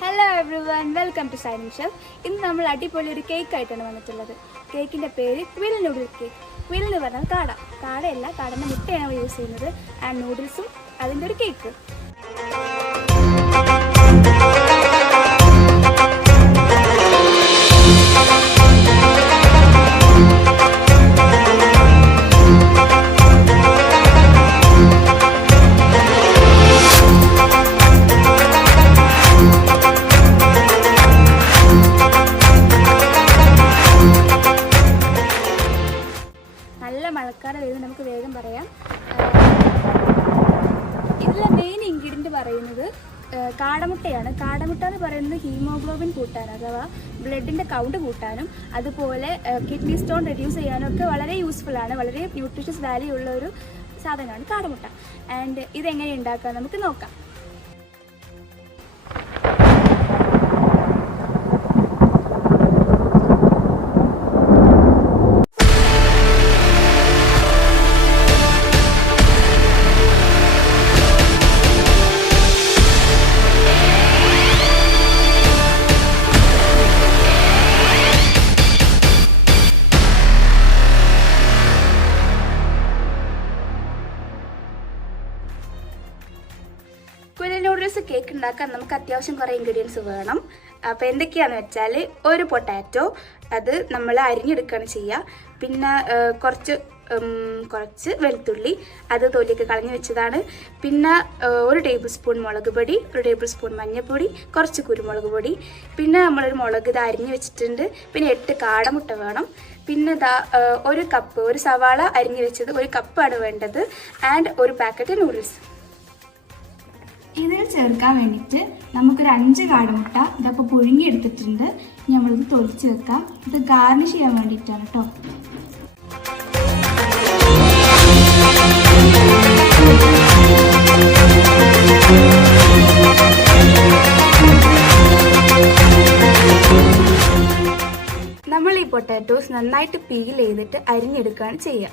Hello everyone, welcome to ShiningChef. ഇന്ന് നമ്മൾ അടിപൊളി ഒരു കേക്ക് ആയിട്ടാണ് വന്നിട്ടുള്ളത്. കേക്കിന്റെ പേര് ക്വിൽ നൂഡിൽ കേക്ക്. ക്വിൽ എന്ന് പറഞ്ഞാൽ കാടയല്ല, കാടന്റെ മുട്ടയാണ് യൂസ് ചെയ്യുന്നത്. ആൻഡ് നൂഡിൽസും അതിൻ്റെ ഒരു കേക്ക്. നല്ല മഴക്കാലം വരുന്നത് നമുക്ക് വേഗം പറയാം. ഇതിലെ മെയിൻ ഇൻഗ്രീഡിയൻറ്റ് പറയുന്നത് കാടമുട്ടയാണ്. കാടമുട്ട എന്ന് പറയുന്നത് ഹീമോഗ്ലോബിൻ കൂട്ടാൻ അഥവാ ബ്ലഡിൻ്റെ കൗണ്ട് കൂട്ടാനും അതുപോലെ കിഡ്നി സ്റ്റോൺ റെഡ്യൂസ് ചെയ്യാനും ഒക്കെ വളരെ യൂസ്ഫുൾ ആണ്. വളരെ ന്യൂട്രീഷ്യസ് വാല്യൂ ഉള്ള ഒരു സാധനമാണ് കാടമുട്ട. ആൻഡ് ഇതെങ്ങനെ ഉണ്ടാക്കാം നമുക്ക് നോക്കാം. ക്വിൽ നൂഡിൽസ് കേക്ക് ഉണ്ടാക്കാൻ നമുക്ക് അത്യാവശ്യം കുറേ ഇൻഗ്രീഡിയൻസ് വേണം. അപ്പോൾ എന്തൊക്കെയാണെന്ന് വെച്ചാൽ ഒരു പൊട്ടാറ്റോ, അത് നമ്മൾ അരിഞ്ഞെടുക്കുകയാണ് ചെയ്യുക. പിന്നെ കുറച്ച് വെളുത്തുള്ളി, അത് തൊലിയൊക്കെ കളഞ്ഞ് വെച്ചതാണ്. പിന്നെ 1 ടേബിൾ സ്പൂൺ മുളക് പൊടി, 1 ടേബിൾ സ്പൂൺ മഞ്ഞൾപ്പൊടി, കുറച്ച് കുരുമുളക് പൊടി, പിന്നെ നമ്മളൊരു മുളക് ഇത് അരിഞ്ഞ് വെച്ചിട്ടുണ്ട്. പിന്നെ 8 കാടമുട്ട വേണം. പിന്നെ ഒരു സവാള അരിഞ്ഞ് വെച്ചത് 1 കപ്പാണ് വേണ്ടത്. And 1 packet noodles. ഇതിൽ ചേർക്കാൻ വേണ്ടിയിട്ട് നമുക്കൊരു 5 കാടമുട്ട ഇതപ്പോൾ പുഴുങ്ങിയെടുത്തിട്ടുണ്ട്. നമ്മളിത് തൊലിച്ച് വെക്കാം. ഇത് ഗാർണിഷ് ചെയ്യാൻ വേണ്ടിയിട്ടാണ് കേട്ടോ. നമ്മൾ ഈ പൊട്ടാറ്റോസ് നന്നായിട്ട് പീൽ ചെയ്തിട്ട് അരിഞ്ഞെടുക്കുകയാണ് ചെയ്യുക.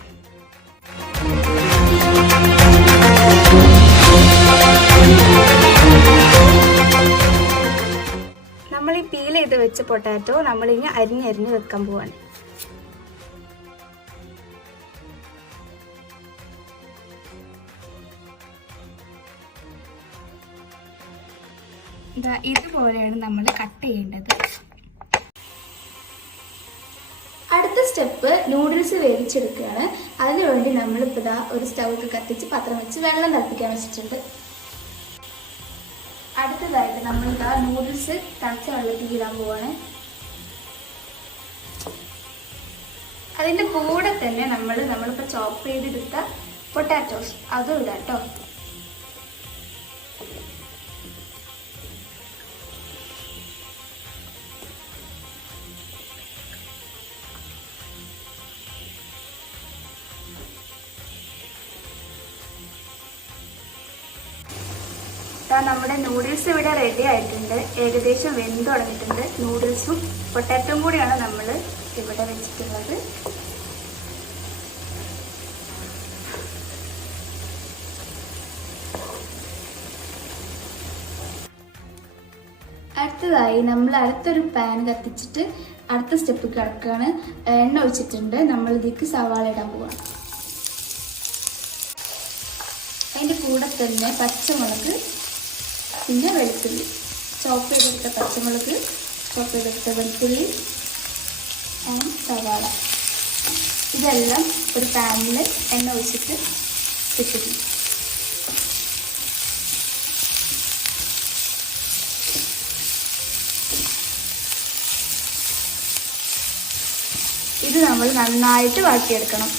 നമ്മൾ ഈ പീൽ ചെയ്ത് വെച്ച പൊട്ടാറ്റോ നമ്മളിനി അരിഞ്ഞ് വെക്കാൻ പോവാണ്. ഇതുപോലെയാണ് നമ്മൾ കട്ട് ചെയ്യേണ്ടത്. അടുത്ത സ്റ്റെപ്പ് നൂഡിൽസ് വേവിച്ചെടുക്കുകയാണ്. അതിനുവേണ്ടി നമ്മളിപ്പോൾ ഒരു സ്റ്റൗക്ക് കത്തിച്ച് പാത്രം വെച്ച് വെള്ളം തിളപ്പിക്കാൻ വെച്ചിട്ടുണ്ട്. അടുത്തതായിട്ട് നമ്മൾ നൂഡിൽസ് തണുത്ത വെള്ളത്തിൽ ഇടാൻ പോവാണ്. അതിൻ്റെ കൂടെ തന്നെ നമ്മളിപ്പോൾ ചോപ്പ് ചെയ്തെടുത്ത പൊട്ടാറ്റോസ് അതും ഇടാം കേട്ടോ. നമ്മുടെ നൂഡിൽസ് ഇവിടെ റെഡി ആയിട്ടുണ്ട്. ഏകദേശം വെന്ത് തുടങ്ങിയിട്ടുണ്ട്. നൂഡിൽസും പൊട്ടാറ്റോയും കൂടിയാണ് നമ്മൾ ഇവിടെ വെച്ചിട്ടുള്ളത്. അടുത്തതായി നമ്മൾ അടുത്തൊരു പാൻ കത്തിച്ചിട്ട് അടുത്ത സ്റ്റെപ്പ് കിടക്കുകയാണ്. എണ്ണ ഒഴിച്ചിട്ടുണ്ട്. നമ്മൾ ഇതിലേക്ക് സവാള ഇടാൻ പോവാം. അതിൻ്റെ കൂടെ തന്നെ പച്ചമുളക്, പിന്നെ വെളുത്തുള്ളി, ചോപ്പ് ചെയ്തെടുത്ത പച്ചമുളക്, ചോപ്പ് ചെയ്തെടുത്ത വെളുത്തുള്ളി ആൻഡ് സവാള, ഇതെല്ലാം ഒരു പാനിൽ എണ്ണ ഒഴിച്ചിട്ട് ഇട്ടിട്ടുണ്ട്. ഇത് നമ്മൾ നന്നായിട്ട് വാട്ടിയെടുക്കണം.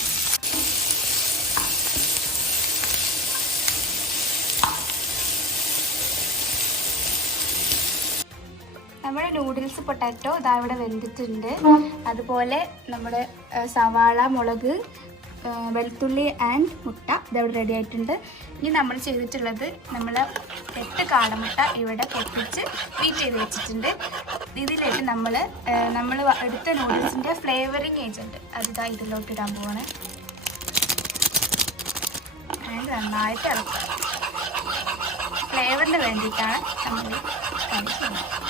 നമ്മുടെ നൂഡിൽസ് പൊട്ടാറ്റോ ഇതാ ഇവിടെ വെന്തിട്ടുണ്ട്. അതുപോലെ നമ്മുടെ സവാള, മുളക്, വെളുത്തുള്ളി ആൻഡ് മുട്ട ഇതവിടെ റെഡി ആയിട്ടുണ്ട്. ഇനി നമ്മൾ ചെയ്തിട്ടുള്ളത് നമ്മൾ 8 കാടമുട്ട ഇവിടെ പൊട്ടിച്ച് ബീറ്റ് ചെയ്ത് വെച്ചിട്ടുണ്ട്. ഇതിലേക്ക് നമ്മൾ എടുത്ത നൂഡിൽസിൻ്റെ ഫ്ലേവറിങ് ഏജൻറ്റ് അതിതാ ഇതിലോട്ട് ഇടാൻ പോവാണ്. നന്നായിട്ട് ഇളക്കുക. ഫ്ലേവറിന് വേണ്ടിയിട്ടാണ് നമ്മൾ കഴിക്കുന്നത്.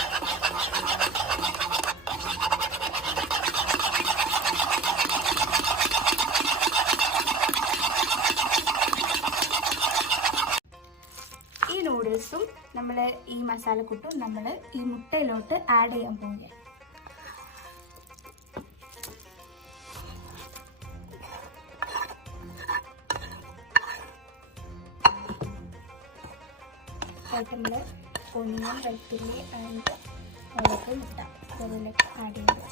ഈ മസാലക്കൂട്ടും നമ്മൾ ഈ മുട്ടയിലോട്ട് ആഡ് ചെയ്യാൻ പോവുകയാണ്. നമ്മൾ ഒന്നിനും വെളുത്തുള്ളി ആൻഡ് മുളക് മുട്ട ഇതിലേക്ക് ആഡ് ചെയ്യുക.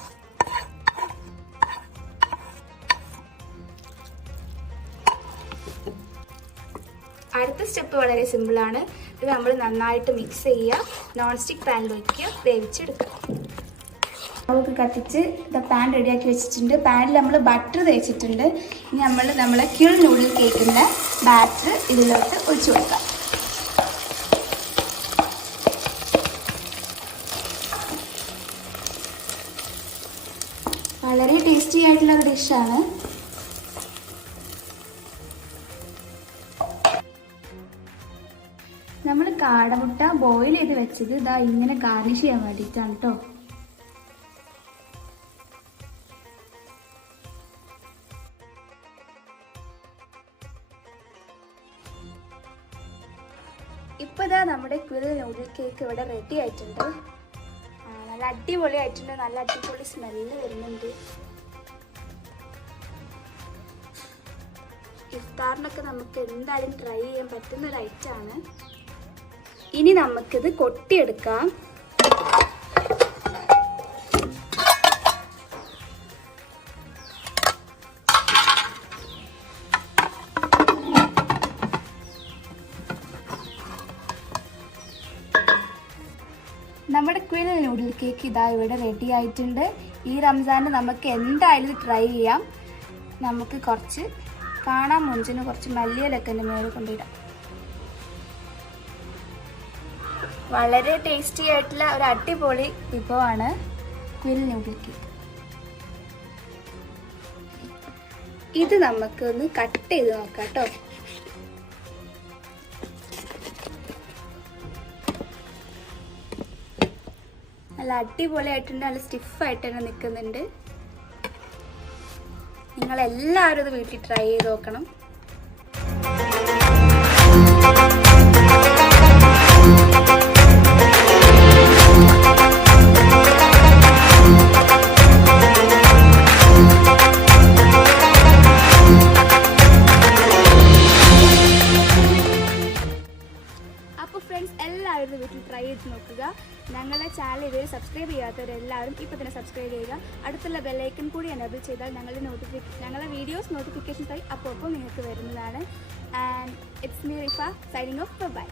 അടുത്ത സ്റ്റെപ്പ് വളരെ സിമ്പിളാണ്. ഇത് നമ്മൾ നന്നായിട്ട് മിക്സ് ചെയ്യുക. നോൺ സ്റ്റിക്ക് പാനിൽ വയ്ക്കുക, വേവിച്ചെടുക്കുക. നമുക്ക് കത്തിച്ച് പാൻ റെഡിയാക്കി വെച്ചിട്ടുണ്ട്. പാനിൽ നമ്മൾ ബട്ടർ തേച്ചിട്ടുണ്ട്. ഇനി നമ്മളെ ക്യൂൾ നൂഡിൽ കേക്കിൻ്റെ ബാറ്റർ ഇതിലോട്ട് ഒഴിച്ചു കൊടുക്കാം. വളരെ ടേസ്റ്റി ആയിട്ടുള്ള ഒരു ഡിഷാണ്. നമ്മൾ കാടമുട്ട ബോയിൽ ചെയ്ത് വെച്ചത് ഇതാ ഇങ്ങനെ ഗാർണിഷ് ചെയ്യാൻ വേണ്ടിയിട്ടാണ് കേട്ടോ. ഇപ്പോൾ ഇതാ നമ്മുടെ ക്വിൽ നൂഡിൽ കേക്ക് ഇവിടെ റെഡി ആയിട്ടുണ്ട്. നല്ല അടിപൊളി ആയിട്ടുണ്ട്. നല്ല അടിപൊളി സ്മെല്ല് വരുന്നുണ്ട്. ഇഫ്താറിനൊക്കെ നമുക്ക് എന്തായാലും ട്രൈ ചെയ്യാൻ പറ്റുന്ന ഒരു ഐറ്റമാണ്. ഇനി നമുക്കിത് കൊട്ടിയെടുക്കാം. നമ്മുടെ ക്വിൽ നൂഡിൽ കേക്ക് ഇതാ ഇവിടെ റെഡി ആയിട്ടുണ്ട്. ഈ റംസാന് നമുക്ക് എന്തായാലും ട്രൈ ചെയ്യാം. നമുക്ക് കുറച്ച് കാണാൻ മുഞ്ചിന് കുറച്ച് മല്ലിയിലൊക്കെ എൻ്റെ മേലെ കൊണ്ടിടാം. വളരെ ടേസ്റ്റി ആയിട്ടുള്ള ഒരു അടിപൊളി വിഭവമാണ് ക്വിൽ നൂഡിൽ കേക്ക്. ഇത് നമുക്കൊന്ന് കട്ട് ചെയ്ത് നോക്കാം കേട്ടോ. നല്ല അടിപൊളിയായിട്ടുണ്ട്. നല്ല സ്റ്റിഫായിട്ട് തന്നെ നിൽക്കുന്നുണ്ട്. നിങ്ങളെല്ലാവരും ഇത് വീട്ടിൽ ട്രൈ ചെയ്ത് നോക്കണം. അപ്പോൾ ഫ്രണ്ട്സ്, എല്ലാവരും വീട്ടിൽ ട്രൈ ചെയ്ത് നോക്കുക. ഞങ്ങളുടെ ചാനൽ ഇതുവരെ സബ്സ്ക്രൈബ് ചെയ്യാത്തവരെല്ലാവരും ഇപ്പോൾ തന്നെ സബ്സ്ക്രൈബ് ചെയ്യുക. അടുത്തുള്ള ബെല്ലൈക്കൺ കൂടി എനേബിൾ ചെയ്താൽ ഞങ്ങളുടെ വീഡിയോസ് നോട്ടിഫിക്കേഷൻസായി അപ്പോൾ നിങ്ങൾക്ക് വരുന്നതാണ്. And it's me Rifa signing off. By.